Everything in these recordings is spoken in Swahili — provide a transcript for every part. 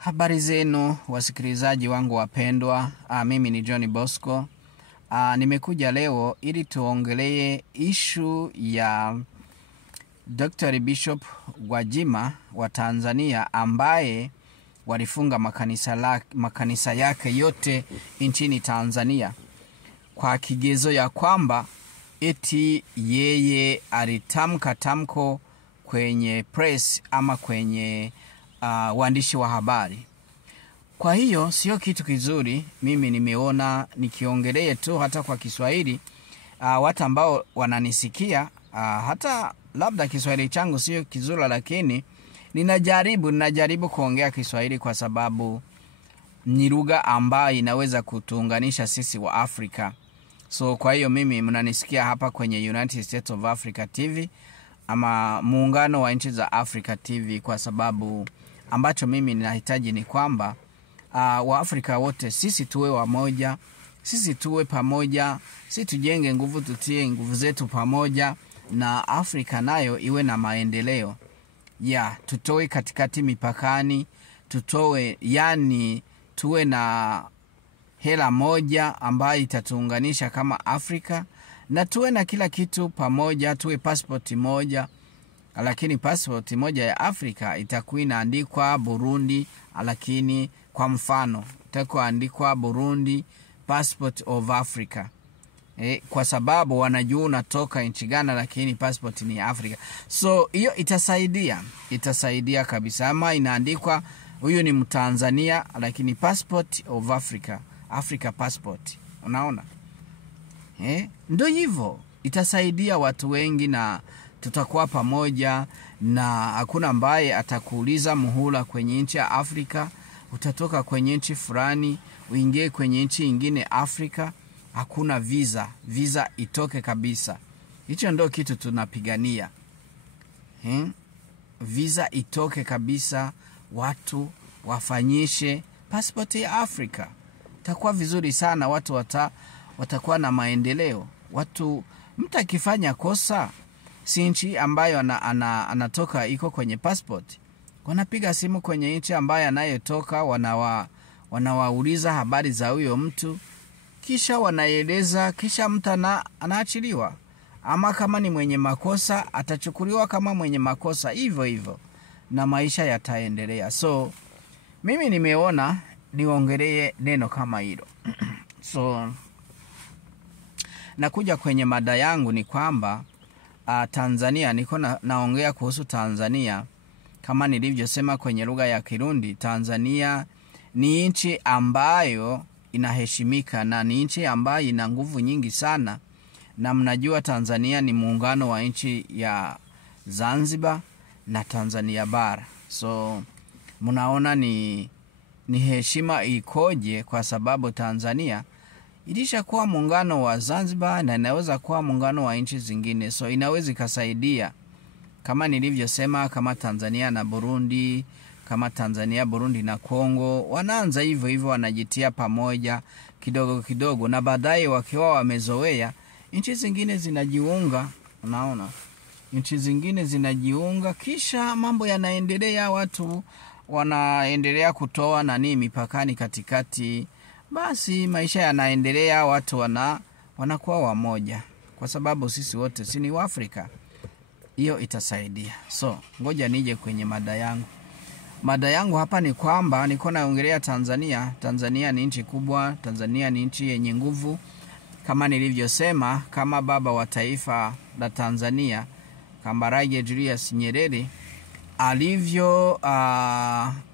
Habari zenu wasikilizaji wangu wapendwa. Mimi ni Johnny Bosco. Nimekuja leo ili tuongelee issue ya Dr. Bishop Gwajima wa Tanzania ambaye walifunga makanisa yake yote nchini Tanzania kwa kigezo ya kwamba eti yeye alitamka tamko kwenye press ama kwenye waandishi wa habari. Kwa hiyo sio kitu kizuri. Mimi nimeona nikiongelee tu hata kwa Kiswahili, watu ambao wananisikia, hata labda Kiswahili changu sio kizuri, lakini ninajaribu kuongea Kiswahili kwa sababu ni lugha ambayo inaweza kutuunganisha sisi wa Afrika. So kwa hiyo mimi mnanisikia hapa kwenye United States of Africa TV ama muungano wa nchi za Africa TV, kwa sababu ambacho mimi ninahitaji ni kwamba wa Afrika wote sisi tuwe wamoja, sisi tuwe pamoja, sisi tujenge nguvu, tutie nguvu zetu pamoja, na Afrika nayo iwe na maendeleo. Tutoe katikati mipakani, yani tuwe na hela moja ambayo itatuunganisha kama Afrika, na tuwe na kila kitu pamoja, tuwe passport moja. Lakini passport moja ya Afrika itakuwa inaandikwa Burundi, lakini kwa mfano itakuwa andikwa Burundi passport of Africa. Kwa sababu wanajua unatoka nchi gani, lakini passport ni Afrika. So hiyo itasaidia kabisa. Ama inaandikwa huyu ni Mtanzania lakini passport of Africa, Africa passport. Unaona? Ndio hivyo. Itasaidia watu wengi na tutakuwa pamoja, na hakuna ambaye atakuuliza muhula kwenye nchi ya Afrika. Utatoka kwenye nchi fulani uingie kwenye nchi nyingine Afrika, hakuna visa itoke kabisa. Hicho ndio kitu tunapigania. Visa itoke kabisa, watu wafanyishe passport ya Afrika. Itakuwa vizuri sana, watu watakuwa na maendeleo. Mtu akifanya kosa, si nchi ambayo anatoka iko kwenye passport, wanapiga simu kwenye nchi ambayo anayotoka, wanawauliza habari za huyo mtu, kisha wanaeleza, kisha mtu anaachiliwa. Ama kama ni mwenye makosa atachukuliwa kama mwenye makosa, hivyo na maisha yataendelea. So mimi nimeona niongelee neno kama hilo. So nakuja kwenye mada yangu ni kwamba Tanzania, niko naongea kuhusu Tanzania. Kama nilivyosema kwenye lugha ya Kirundi, Tanzania ni nchi ambayo inaheshimika na ni nchi ambayo ina nguvu nyingi sana. Na mnajua Tanzania ni muungano wa nchi ya Zanzibar na Tanzania bara. So mnaona ni heshima ikoje, kwa sababu Tanzania ilishakuwa muungano wa Zanzibar na inaweza kuwa muungano wa nchi zingine. So inaweza ikasaidia, kama nilivyosema, kama Tanzania na Burundi, kama Tanzania, Burundi na Kongo wanaanza hivyo wanajitia pamoja kidogo kidogo, na baadaye wakiwa wamezoea, nchi zingine zinajiunga. Unaona, nchi zingine zinajiunga, kisha mambo yanaendelea, watu wanaendelea kutoa mipakani katikati, basi maisha yanaendelea, watu wanakuwa wamoja, kwa sababu sisi wote si ni Waafrika. Hiyo itasaidia. So ngoja nije kwenye mada yangu. Mada yangu hapa ni kwamba niko naongelea Tanzania. Tanzania ni nchi kubwa, Tanzania ni nchi yenye nguvu. Kama nilivyosema, kama baba wa taifa la Tanzania Kambarage Julius Nyerere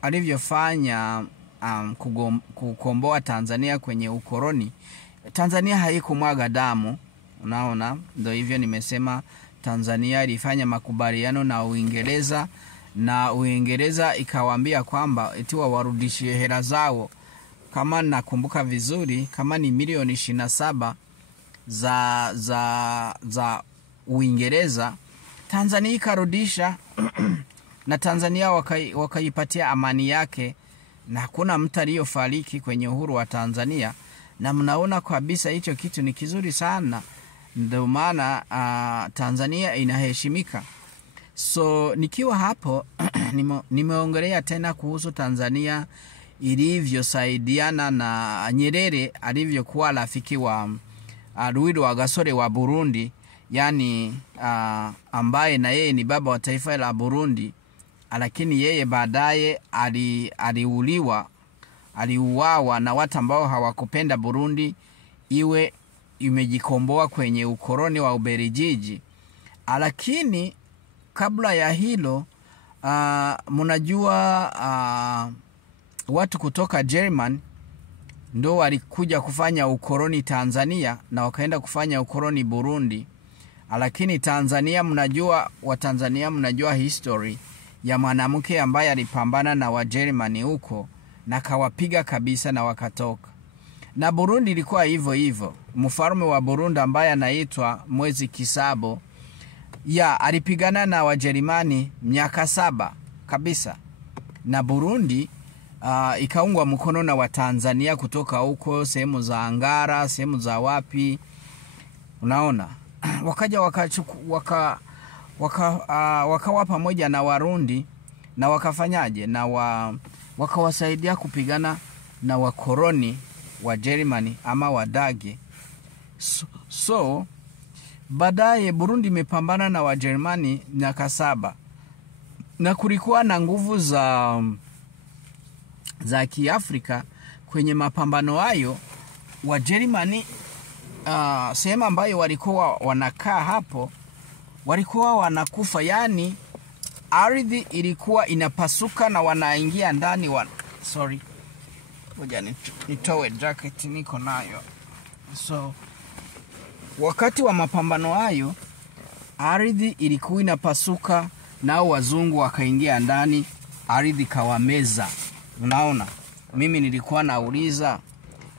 alivyofanya kukomboa Tanzania kwenye ukoloni, Tanzania haikumwaga damu. Unaona, ndio hivyo nimesema Tanzania ilifanya makubaliano na Uingereza, na Uingereza ikawaambia kwamba eti warudishie hela zao. Kama nakumbuka vizuri, kama ni milioni 27 za Uingereza, Tanzania ikarudisha na Tanzania wakaipatia amani yake, na hakuna mtu aliyofariki kwenye uhuru wa Tanzania. Na mnaona kabisa hicho kitu ni kizuri sana. Ndio maana Tanzania inaheshimika. So nikiwa hapo nimeongelea tena kuhusu Tanzania ilivyosaidiana na Nyerere alivyokuwa rafiki wa Rwagagasore wa Burundi, yani ambaye na yeye ni baba wa taifa la Burundi, lakini yeye baadaye aliuawa na watu ambao hawakupenda Burundi iwe imejikomboa kwenye ukoloni wa Ubelgiji. Lakini kabla ya hilo mnajua watu kutoka German ndo walikuja kufanya ukoloni Tanzania na wakaenda kufanya ukoloni Burundi. Lakini Tanzania, Watanzania mnajua history ya mwanamke ambaye alipambana na Wajerumani huko na kawapiga kabisa na wakatoka. Na Burundi ilikuwa hivyo hivyo. Mfalme wa Burundi ambaye anaitwa Mwezi Kisabo alipigana na Wajerumani miaka 7 kabisa. Na Burundi ikaungwa mkono na Watanzania kutoka huko sehemu za Ngara, sehemu za wapi. Unaona? Wakaja wakawa pamoja na Warundi na wakafanyaje? Na wakawasaidia kupigana na wakoloni wa Germany ama Wadage. So baadaye Burundi imepambana na Wajerumani miaka 7. Na kulikuwa na nguvu za Kiafrika kwenye mapambano hayo. Wajerumani sehemu ambayo walikuwa wanakaa hapo walikuwa wanakufa, yani ardhi ilikuwa inapasuka na wanaingia ndani ngoja nitoe jacket niko nayo. So wakati wa mapambano hayo ardhi ilikuwa inapasuka na wazungu wakaingia ndani, ardhi kawameza. Unaona, mimi nilikuwa nauliza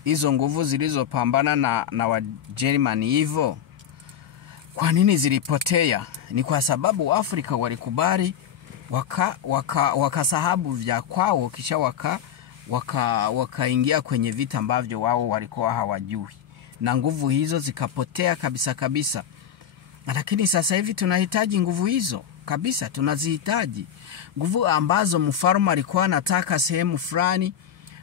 hizo nguvu zilizopambana na Wajerumani hivyo, kwa nini zilipotea? Ni kwa sababu Afrika walikubali wakasahabu vya kwao, kisha wakaingia kwenye vita ambavyo wao walikuwa hawajui, na nguvu hizo zikapotea kabisa kabisa. Lakini sasa hivi tunahitaji nguvu hizo kabisa, tunazihitaji nguvu ambazo mfalme alikuwa anataka sehemu fulani,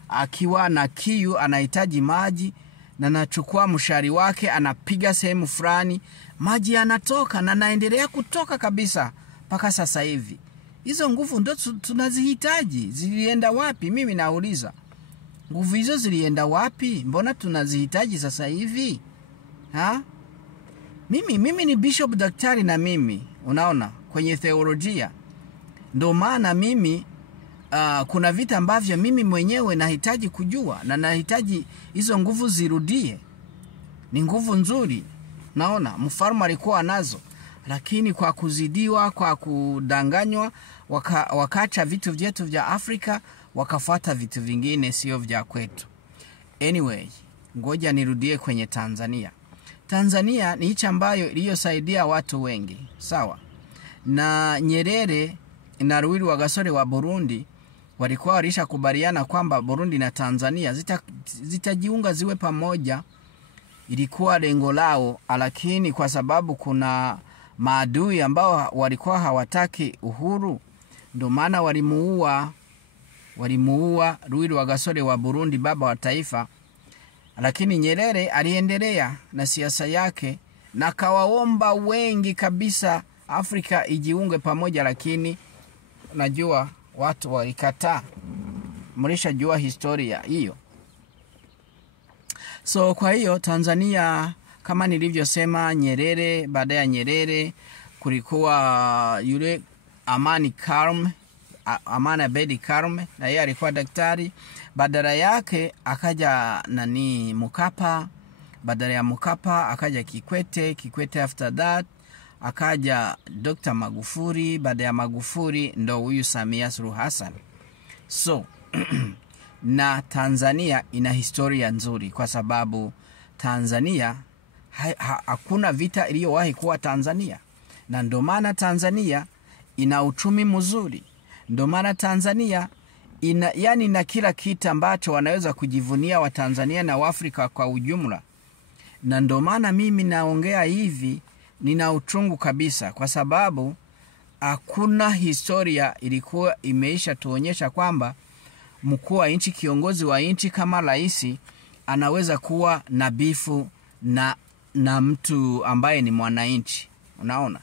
akiwa na kiu anahitaji maji, na anachukua mshari wake anapiga sehemu fulani, maji yanatoka na naendelea kutoka kabisa mpaka sasa hivi. Hizo nguvu ndo tunazihitaji. Zilienda wapi? Mimi nauliza, nguvu hizo zilienda wapi? Mbona tunazihitaji sasa hivi? Mimi ni bishop daktari, na mimi unaona kwenye theolojia. Ndio maana mimi kuna vita ambavyo mimi mwenyewe nahitaji kujua, na nahitaji hizo nguvu zirudie. Ni nguvu nzuri. Naona mfalme alikuwa nazo, lakini kwa kuzidiwa, kwa kudanganywa, wakaacha vitu vyetu vya Afrika, wakafuata vitu vingine sio vya kwetu. Anyway, ngoja nirudie kwenye Tanzania. Tanzania ni nchi ambayo iliyosaidia watu wengi, sawa? Na Nyerere na Rwagagasore wa Burundi walikuwa walishakubaliana kwamba Burundi na Tanzania zitajiunga ziwe pamoja. Ilikuwa lengo lao, lakini kwa sababu kuna maadui ambao walikuwa hawataki uhuru, ndio maana walimuua Rwagagasore wa Burundi, baba wa taifa. Lakini Nyerere aliendelea na siasa yake na kawaomba wengi kabisa Afrika ijiunge pamoja, lakini najua watu walikataa. Mlishajua historia hiyo. So kwa hiyo Tanzania, kama nilivyosema, Nyerere, baada ya Nyerere kulikuwa yule Amani Abedi Karume, na yeye alikuwa daktari. Badala yake akaja Mkapa. Badala ya Mkapa akaja Kikwete after that akaja Dr. Magufuli. Baada ya Magufuli ndo huyu Samia Suluhu Hassan. So na Tanzania ina historia nzuri, kwa sababu Tanzania hakuna vita iliyowahi kuwa Tanzania, na ndio maana Tanzania ina uchumi mzuri. Ndio maana Tanzania na kila kitu ambacho wanaweza kujivunia wa Tanzania na Waafrika kwa ujumla. Na ndio maana mimi naongea hivi, nina uchungu kabisa, kwa sababu hakuna historia ilikuwa imeisha tuonyesha kwamba mkuu wa nchi, kiongozi wa nchi kama rais anaweza kuwa na bifu na mtu ambaye ni mwananchi. Unaona?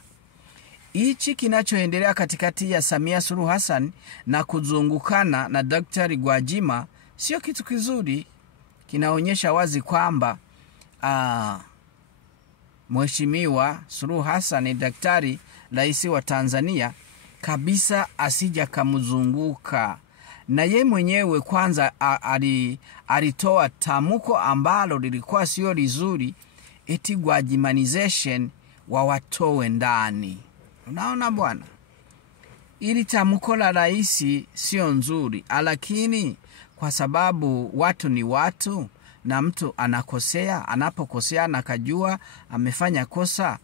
Hichi kinachoendelea katikati ya Samia Suluhu Hassan na kuzungukana na Daktari Gwajima sio kitu kizuri. Kinaonyesha wazi kwamba Mheshimiwa Suluhu Hassan, daktari rais wa Tanzania, kabisa asija kamzunguka. Na ye mwenyewe kwanza alitoa tamko ambalo lilikuwa sio lizuri, eti Gwajimanization wawatoe ndani. Unaona bwana? Ili tamko la rais sio nzuri, lakini kwa sababu watu ni watu na mtu anakosea, anapokosea na kajua amefanya kosa,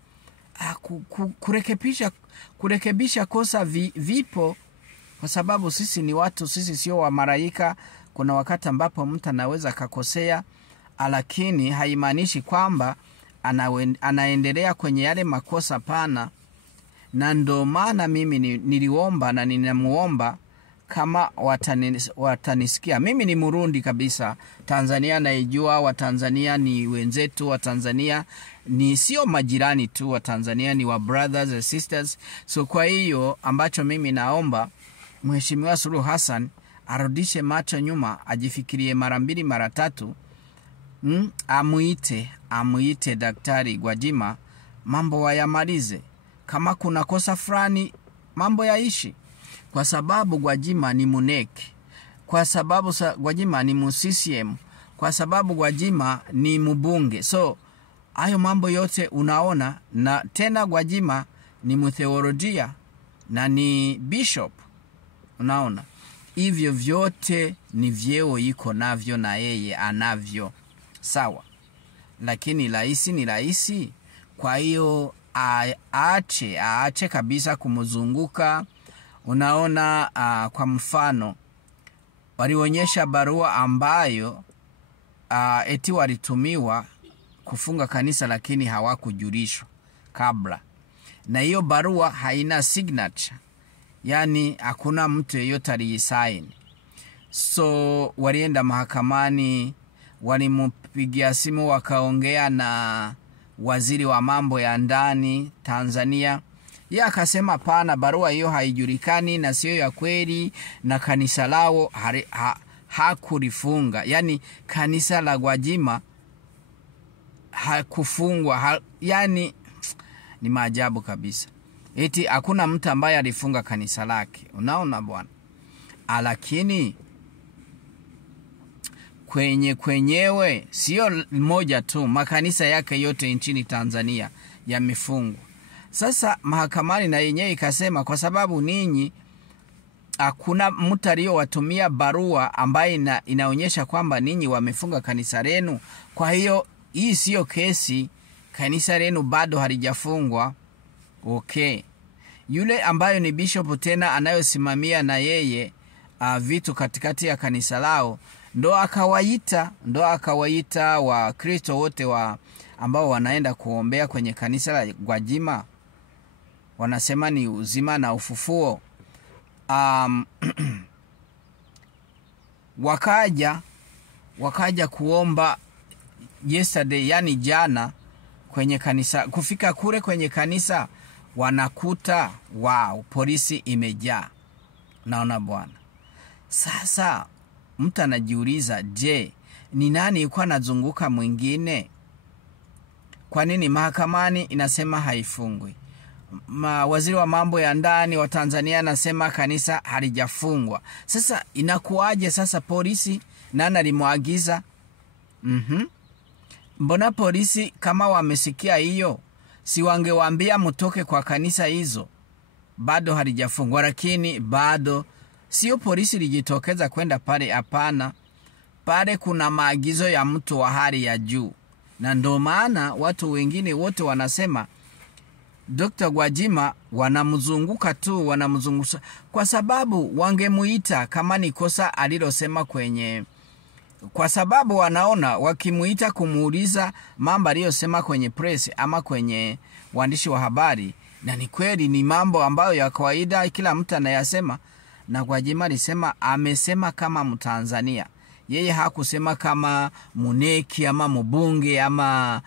kurekebisha kosa vipo, kwa sababu sisi ni watu, sisi sio wa malaika. Kuna wakati ambapo mtu anaweza kakosea, lakini haimaanishi kwamba anaendelea kwenye yale makosa pana. Na ndo maana mimi niliomba na ninamuomba kama watanisikia. Mimi ni Murundi kabisa. Tanzania naijua, wa Tanzania ni wenzetu, wa Tanzania ni sio majirani tu, wa Tanzania ni wa brothers and sisters. So kwa hiyo ambacho mimi naomba, Mheshimiwa Suluhu Hassan arudishe macho nyuma, ajifikirie mara mbili mara tatu, amuite Daktari Gwajima, mambo wayamalize. Kama kuna kosa fulani, mambo yaishi. Kwa sababu Gwajima ni muneki, kwa sababu Gwajima ni mu-CCM, kwa sababu Gwajima ni mbunge. So hayo mambo yote unaona, na tena Gwajima ni mtheolojia na ni bishop. Unaona? Hivyo vyote ni vyeo iko navyo na yeye anavyo. Sawa. Lakini rais ni rais. Kwa hiyo aache kabisa kumzunguka. Unaona, kwa mfano walionyesha barua ambayo eti walitumiwa kufunga kanisa, lakini hawakujulishwa kabla. Na hiyo barua haina signature. Yani hakuna mtu yeyote aliyesign. So walienda mahakamani, walimpigia simu, wakaongea na waziri wa mambo ya ndani Tanzania. Yeye akasema pana, barua hiyo haijulikani na sio ya kweli, na kanisa lao hakulifunga. Yani kanisa la Gwajima hakufungwa. Yani ni maajabu kabisa. Eti hakuna mtu ambaye alifunga kanisa lake. Unaona bwana? Lakini kwenyewe sio moja tu, makanisa yake yote nchini Tanzania yamefungwa. Sasa mahakamani na yenyewe ikasema kwa sababu ninyi hakuna mtu aliyowatumia barua ambaye inaonyesha kwamba ninyi wamefunga kanisa lenu, kwa hiyo hii sio kesi, kanisa lenu bado halijafungwa. Okay. Yule ambayo ni bishop tena anayosimamia na yeye vitu katikati ya kanisa lao, ndo akawaita wa Kristo wote ambao wanaenda kuombea kwenye kanisa la Gwajima. Wanasema ni uzima na ufufuo. Wakaja kuomba yesterday, yani jana, kwenye kanisa. Kufika kule kwenye kanisa wanakuta polisi imejaa. Naona bwana. Sasa mtu anajiuliza, je, ni nani yuko anazunguka mwingine? Kwa nini mahakamani inasema haifungwi? Waziri wa mambo ya ndani wa Tanzania anasema kanisa halijafungwa. Sasa inakuaje sasa polisi? Nani alimwagiza? Mbona polisi kama wamesikia hiyo, si wangewaambia mtoke kwa kanisa hizo? Bado halijafungwa, lakini bado sio polisi lijitokeza kwenda pale, hapana. Pale kuna maagizo ya mtu wa hali ya juu. Na ndo maana watu wengine wote wanasema Dr. Gwajima wanamzunguka tu, wanamzungusha, kwa sababu wangemuita kama ni kosa alilosema kwa sababu wanaona wakimuita kumuuliza mambo aliyosema kwenye press ama kwenye waandishi wa habari, Na ni kweli, ni mambo ambayo ya kawaida kila mtu anayasema. Na Gwajima alisema, amesema kama Mtanzania. Yeye hakusema kama muneki ama mbunge ama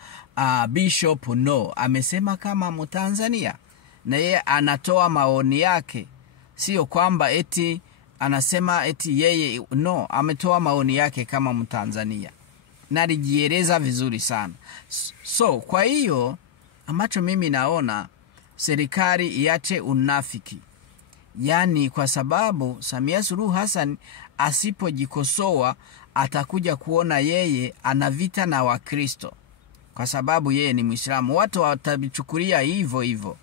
bishop, no. Amesema kama Mtanzania. Na yeye anatoa maoni yake. Sio kwamba eti anasema eti yeye, no. Ametoa maoni yake kama Mtanzania. Na alijieleza vizuri sana. So kwa hiyo ambacho mimi naona, serikali iache unafiki. Yani kwa sababu Samia Suluhu Hassan asipojikosoa, atakuja kuona yeye ana vita na Wakristo. Kwa sababu yeye ni Muislamu. Watu watabichukulia hivyo hivyo.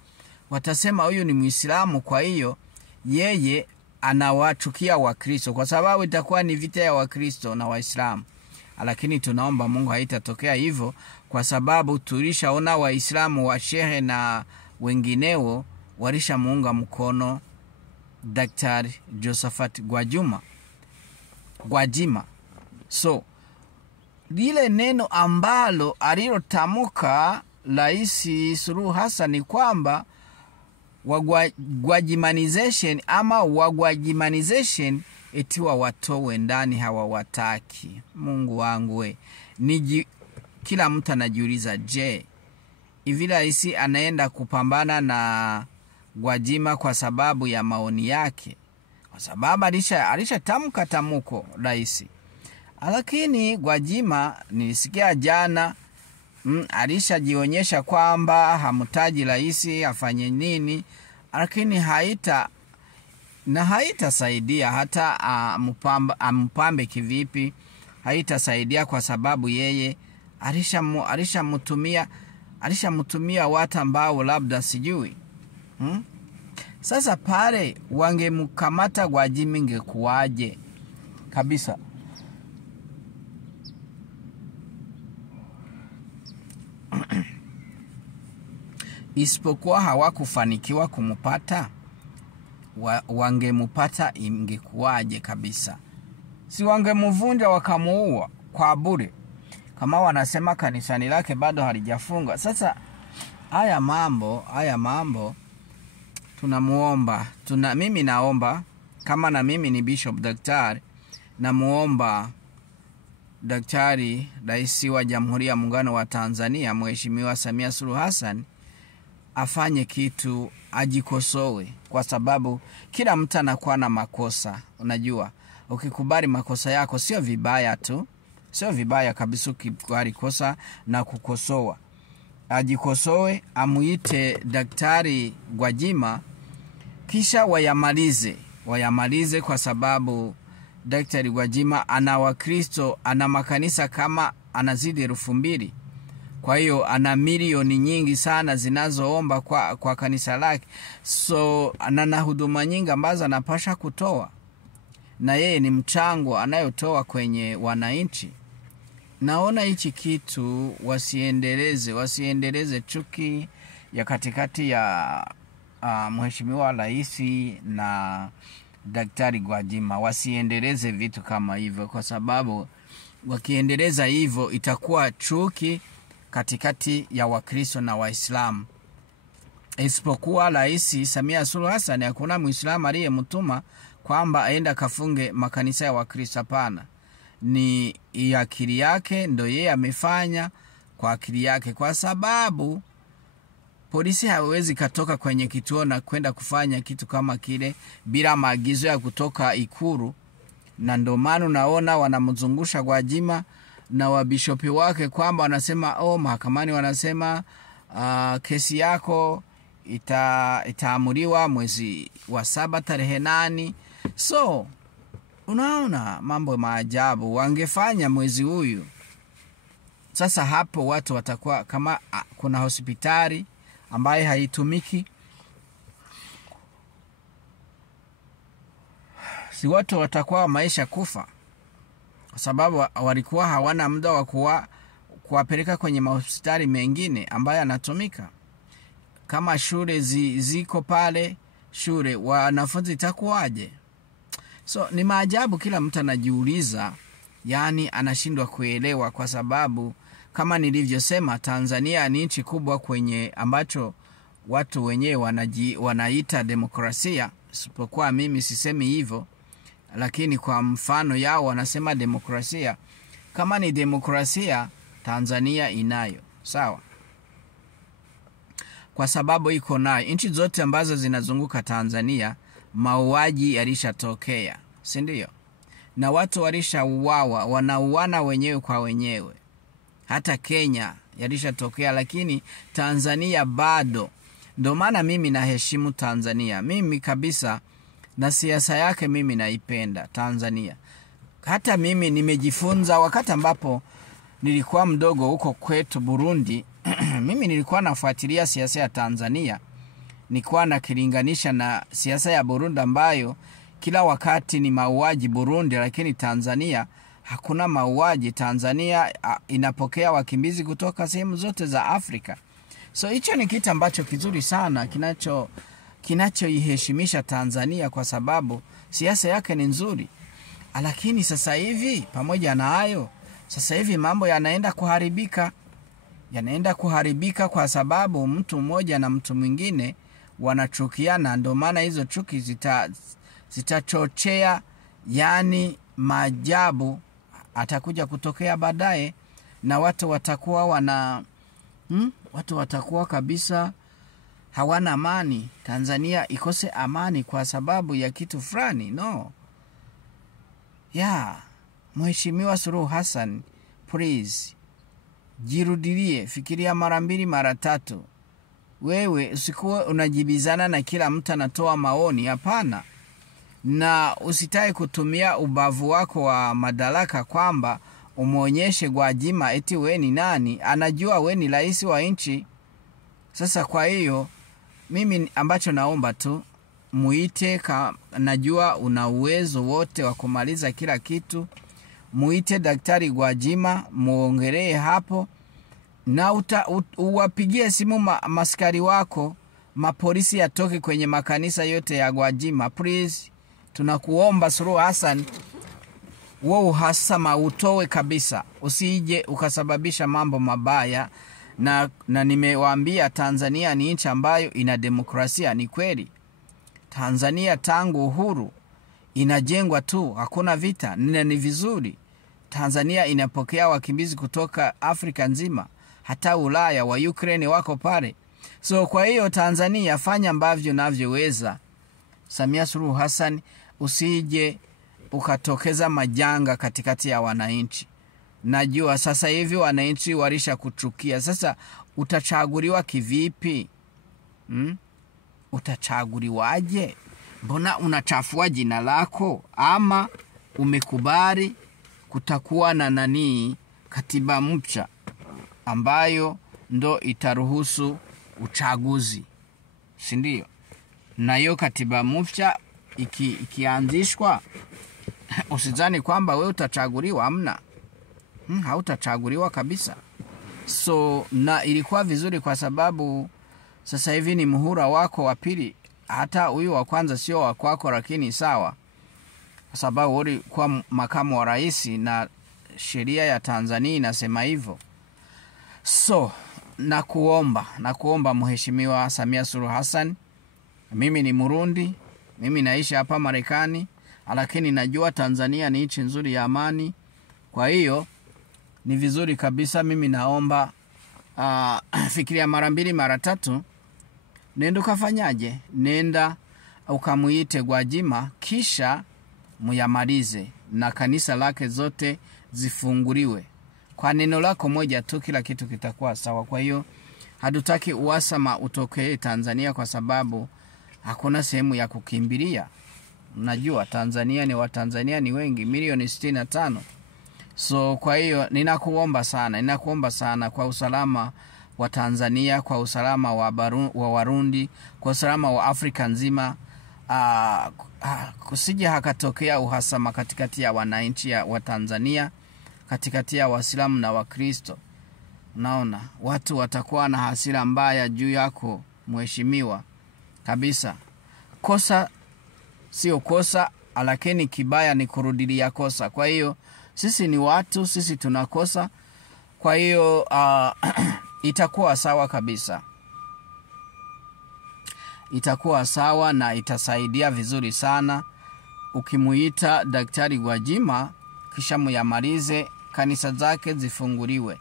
Watasema huyu ni Muislamu, kwa hiyo yeye anawachukia Wakristo, kwa sababu itakuwa ni vita ya Wakristo na Waislamu. Lakini tunaomba Mungu haitatokea hivyo, kwa sababu tulishaona Waislamu wa shehe na wengineo walishamuunga mkono Daktari Josephat Gwajima. So lile neno ambalo alilotamka Rais Suluhu Hassan ni kwamba Gwajimanization ama Wagwajimanization etiwa watowe ndani, hawawataki. Mungu wangu we. Kila mtu anajiuliza, je, hivi rais anaenda kupambana na Gwajima kwa sababu ya maoni yake? Kwa sababu alishatamka tamuko rais. Lakini Gwajima nilisikia jana alishajionyesha kwamba hamtaji rais afanye nini, lakini haitasaidia hata ampambe kivipi, haitasaidia kwa sababu yeye alishamtumia watu ambao labda sijui. Sasa pale wangemkamata Gwajima ingekuwaje kabisa. Isipokuwa hawakufanikiwa kumupata, wangemupata ingekuwaje kabisa. Si wangemuvunja wakamuua kwa bure, kama wanasema kanisani lake bado halijafunga. Sasa haya mambo tunamuomba, mimi naomba, kama na mimi ni Bishop Daktari, namuomba Daktari Rais wa Jamhuri ya Muungano wa Tanzania Mheshimiwa Samia Suluhu Hassan afanye kitu, ajikosoe, kwa sababu kila mtu anakuwa na makosa. Unajua, ukikubali makosa yako sio vibaya tu, sio vibaya kabisa ukikubali kosa na kukosoa. Ajikosoe, amuite Daktari Gwajima, kisha wayamalize, kwa sababu Daktari Gwajima ana Wakristo, ana makanisa kama anazidi 2,000. Kwa hiyo ana milioni nyingi sana zinazoomba kwa kanisa lake. So ana huduma nyingi ambazo anapasha kutoa, na yeye ni mchango anayotoa kwenye wananchi. Naona hichi kitu wasiendeleze chuki ya katikati ya Mheshimiwa Rais na Daktari Gwajima. Wasiendeleze vitu kama hivyo, kwa sababu wakiendeleza hivyo itakuwa chuki katikati ya Wakristo na Waislamu. Isipokuwa Rais Samia Suluhu Hassan hakuna Muislamu aliyemtuma kwamba aenda kafunge makanisa ya Wakristo. Hapana, ni akili yake, ndio yeye amefanya kwa akili yake, kwa sababu polisi hawezi katoka kwenye kituo na kwenda kufanya kitu kama kile bila maagizo ya kutoka Ikulu. Na ndio maana unaona wanamzungusha Gwajima na wabishopi wake, kwamba wanasema mahakamani, wanasema kesi yako itaamuriwa mwezi wa 7 tarehe 8. So unaona mambo maajabu wangefanya mwezi huyu. Sasa hapo watu watakuwa kama kuna hospitali ambaye haitumiki, si watu watakuwa maisha kufa, kwa sababu walikuwa hawana muda wa kuwapeleka kwenye hospitali mengine ambayo yanatumika. Kama shule ziko pale, shule wanafunzi itakuwaje? So ni maajabu, kila mtu anajiuliza, yani anashindwa kuelewa, kwa sababu kama nilivyosema, Tanzania ni nchi kubwa kwenye ambacho watu wenyewe wanaita demokrasia, isipokuwa mimi sisemi hivyo, lakini kwa mfano yao wanasema demokrasia. Kama ni demokrasia, Tanzania inayo, sawa? Kwa sababu iko nayo. Nchi zote ambazo zinazunguka Tanzania, mauaji yalishatokea, si ndio? Na watu walishauawa, wanauana wenyewe kwa wenyewe. Hata Kenya yalishatokea, lakini Tanzania bado. Ndio maana mimi naheshimu Tanzania. Mimi kabisa, na siasa yake mimi naipenda Tanzania. Hata mimi nimejifunza wakati ambapo nilikuwa mdogo huko kwetu Burundi. Mimi nilikuwa nafuatilia siasa ya Tanzania. Nilikuwa nakilinganisha na siasa ya Burundi ambayo kila wakati ni mauaji Burundi, lakini Tanzania hakuna mauaji. Tanzania inapokea wakimbizi kutoka sehemu zote za Afrika. So hicho ni kitu ambacho kizuri sana kinachoiheshimisha Tanzania, kwa sababu siasa yake ni nzuri. Lakini sasa hivi pamoja na hayo, sasa hivi mambo yanaenda kuharibika kwa sababu mtu mmoja na mtu mwingine wanachukiana. Ndio maana hizo chuki zitachochea yani maajabu atakuja kutokea baadaye, na watu watakuwa kabisa hawana amani. Tanzania ikose amani kwa sababu ya kitu fulani? No. Mheshimiwa Suluhu Hassan, please jirudilie, fikiria mara 2 mara 3. Wewe usikuwe unajibizana na kila mtu anatoa maoni, hapana. Na usitae kutumia ubavu wako wa madaraka kwamba umuonyeshe Gwajima eti we ni nani. Anajua we ni rais wa nchi. Sasa kwa hiyo mimi ambacho naomba tu muite, najua una uwezo wote wa kumaliza kila kitu. Muite Daktari Gwajima, muongelee hapo, na uwapigie simu maskari wako, mapolisi yatoke kwenye makanisa yote ya Gwajima. Please, tunakuomba Suluhu Hassan, wewe uhasama utowe kabisa, usije ukasababisha mambo mabaya. Na nimewaambia Tanzania ni nchi ambayo ina demokrasia. Ni kweli Tanzania tangu uhuru inajengwa tu, hakuna vita. Ni vizuri. Tanzania inapokea wakimbizi kutoka Afrika nzima, hata Ulaya, wa Ukraine wako pale. So kwa hiyo Tanzania, fanya ambavyo unavyoweza. Samia Suluhu Hassan, usije ukatokeza majanga katikati ya wananchi. Najua sasa hivi wananchi walisha kuchukia. Sasa utachaguliwa kivipi? Utachaguliwaje? Mbona unachafua jina lako? Ama umekubali kutakuwa na katiba mpya ambayo ndo itaruhusu uchaguzi, si ndio? Na hiyo katiba mpya ikianzishwa, usizani kwamba wewe utachaguliwa. Amna, hautachaguliwa kabisa. So na ilikuwa vizuri kwa sababu sasa hivi ni muhula wako wa pili. Hata huyu wa kwanza sio wa kwako, lakini sawa, kwa sababu ulikuwa makamu wa rais na sheria ya Tanzania inasema hivyo. So nakuomba Mheshimiwa Samia Suluhu Hassan, mimi ni Murundi, mimi naishi hapa Marekani, lakini najua Tanzania ni nchi nzuri ya amani. Kwa hiyo ni vizuri kabisa, mimi naomba fikiria mara 2 mara 3. Nenda ukafanyaje? Nenda ukamuite Gwajima, kisha muyamalize, na kanisa lake zote zifunguliwe. Kwa neno lako moja tu kila kitu kitakuwa sawa. Kwa hiyo hatutaki uhasama utokee Tanzania, kwa sababu hakuna sehemu ya kukimbilia. Najua Tanzania ni Watanzania ni wengi, milioni 65. So kwa hiyo ninakuomba sana kwa usalama wa Tanzania, kwa usalama wa Warundi, kwa usalama wa Afrika nzima, kusije hakatokea uhasama katikati ya wananchi wa Tanzania, katikati ya Waislamu na Wakristo. Naona watu watakuwa na hasira mbaya juu yako mheshimiwa kabisa. Kosa sio kosa, lakini kibaya ni kurudilia kosa. Kwa hiyo sisi ni watu, sisi tunakosa. Kwa hiyo itakuwa sawa kabisa. itakuwa sawa na itasaidia vizuri sana. Ukimuita Daktari Gwajima kisha muyamalize, kanisa zake zifunguliwe.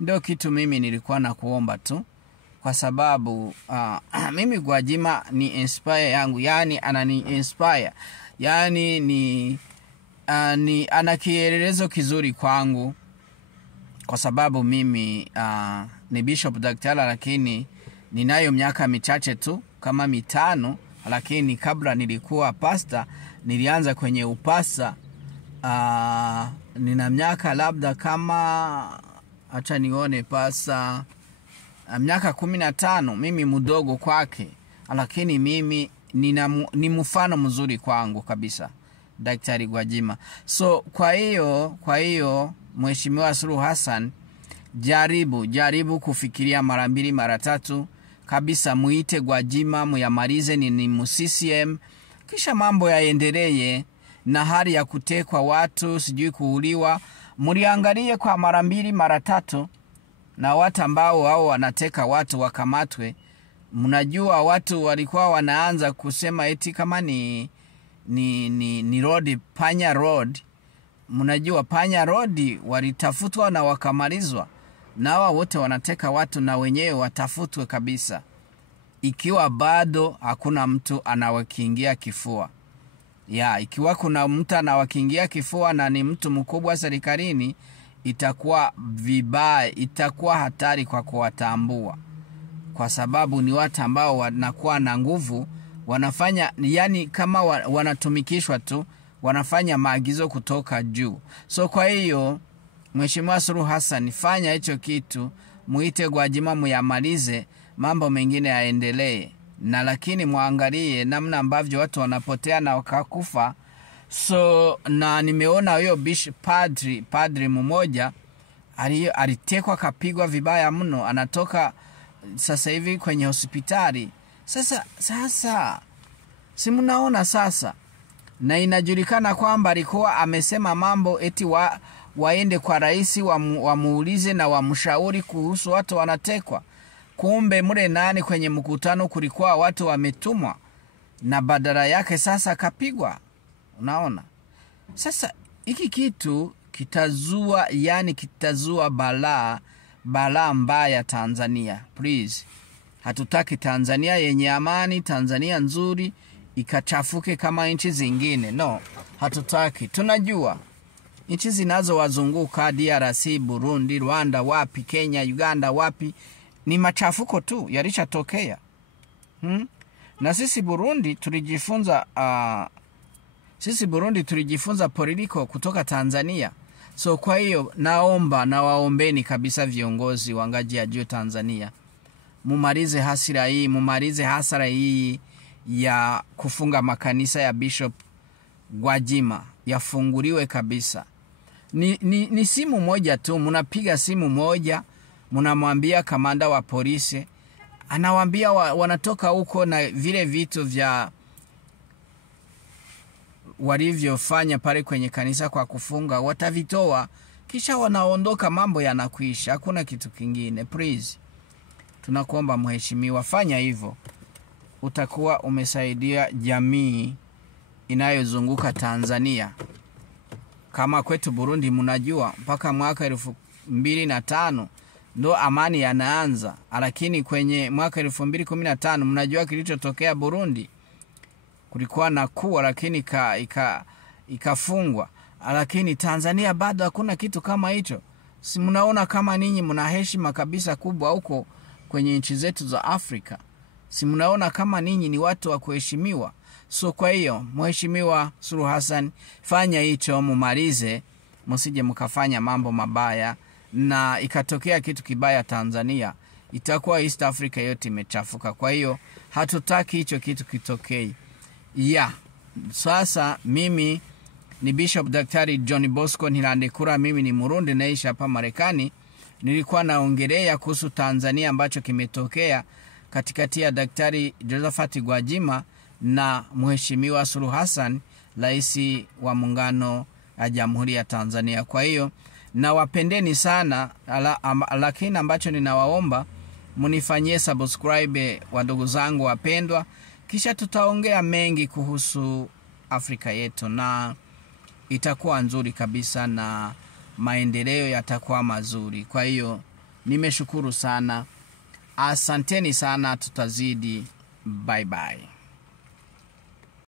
Ndio kitu mimi nilikuwa na kuomba tu, kwa sababu mimi Gwajima ni inspire yangu, yani anani inspire, yani ni ana kielelezo kizuri kwangu, kwa sababu mimi ni bishop daktari, lakini ninayo miaka michache tu kama 5, lakini kabla nilikuwa pastor, nilianza kwenye upasa nina miaka labda kama, acha nione, pasa miaka 15. Mimi mdogo kwake, lakini mimi ni mfano mzuri kwangu kabisa Daktari Gwajima. So kwa hiyo Mheshimiwa Suluhu Hassan, jaribu kufikiria mara 2 mara 3 kabisa, muite Gwajima muyamalize, ni CCM, kisha mambo yaendelee. Na hali ya kutekwa watu, sijui kuuliwa, muliangalie kwa mara 2 mara 3, na watu ambao wao wanateka watu wakamatwe. Mnajua watu walikuwa wanaanza kusema eti kama ni road, Panya Road. Mnajua Panya Road walitafutwa na wakamalizwa, na hawa wote wanateka watu na wenyewe watafutwe kabisa, ikiwa bado hakuna mtu anawakingia kifua. Ikiwa kuna mtu anawakingia kifua na ni mtu mkubwa serikalini, itakuwa vibaya, itakuwa hatari kwa kuwatambua, kwa sababu ni watu ambao wanakuwa na nguvu, wanafanya, yani kama wanatumikishwa tu, wanafanya maagizo kutoka juu. So kwa hiyo Mheshimiwa Suluhu Hassan, fanya hicho kitu, muite Gwajima muyamalize, mambo mengine yaendelee. Na lakini muangalie namna ambavyo watu wanapotea na wakakufa. So na nimeona huyo padri mmoja alitekwa, kapigwa vibaya mno, anatoka sasa hivi kwenye hospitali. Sasa si mnaona sasa, na inajulikana kwamba alikuwa amesema mambo eti waende kwa rais wamuulize na wamshauri kuhusu watu wanatekwa. Kumbe mure nani kwenye mkutano kulikuwa watu wametumwa, na badala yake sasa kapigwa. Unaona? Sasa hiki kitu kitazua balaa mbaya Tanzania. Please. Hatutaki Tanzania yenye amani, Tanzania nzuri ikachafuke kama nchi zingine. No, hatutaki. Tunajua nchi zinazowazunguka, DRC, Burundi, Rwanda, wapi, Kenya, Uganda, wapi, ni machafuko tu yalishatokea. Na sisi Burundi tulijifunza politiko kutoka Tanzania. So kwa hiyo nawaombeni kabisa viongozi wa ngazi ya juu Tanzania, mumalize hasara hii ya kufunga makanisa ya Bishop Gwajima, yafunguliwe kabisa. Ni simu moja tu, munapiga simu moja, munamwambia kamanda wa polisi, anawaambia wanatoka huko na vile vitu vya walivyofanya pale kwenye kanisa kwa kufunga, watavitoa, kisha wanaondoka, mambo yanakwisha, hakuna kitu kingine. Please, tunakuomba mheshimiwa, fanya hivyo, utakuwa umesaidia jamii inayozunguka Tanzania. Kama kwetu Burundi, mnajua mpaka mwaka 2005 ndo amani yanaanza, lakini kwenye mwaka 2015 mnajua kilichotokea Burundi. Kulikuwa na kuwa, lakini ikafungwa. Lakini Tanzania bado hakuna kitu kama hicho. Si mnaona kama ninyi mna heshima kabisa kubwa huko kwenye nchi zetu za Afrika? Si mnaona kama ninyi ni watu wa kuheshimiwa? So kwa hiyo Mheshimiwa Suluhu Hassan, fanya hicho, mumalize, msije mkafanya mambo mabaya na ikatokea kitu kibaya Tanzania, itakuwa East Africa yote imechafuka. Kwa hiyo hatutaki hicho kitu kitokee. Sasa mimi ni Bishop Daktari John Bosco Ntilandekura, mimi ni Murundi naishi hapa Marekani. Nilikuwa naongelea kuhusu Tanzania ambacho kimetokea katikati ya Daktari Josephat Gwajima na Mheshimiwa Suluhu Hassan, rais wa muungano ya Jamhuri ya Tanzania. Kwa hiyo nawapendeni sana, lakini ambacho ninawaomba munifanyie subscribe, wa ndugu zangu wapendwa, Kisha tutaongea mengi kuhusu Afrika yetu, na itakuwa nzuri kabisa na maendeleo yatakuwa mazuri. Kwa hiyo nimeshukuru sana. Asanteni sana, tutazidi. Bye bye.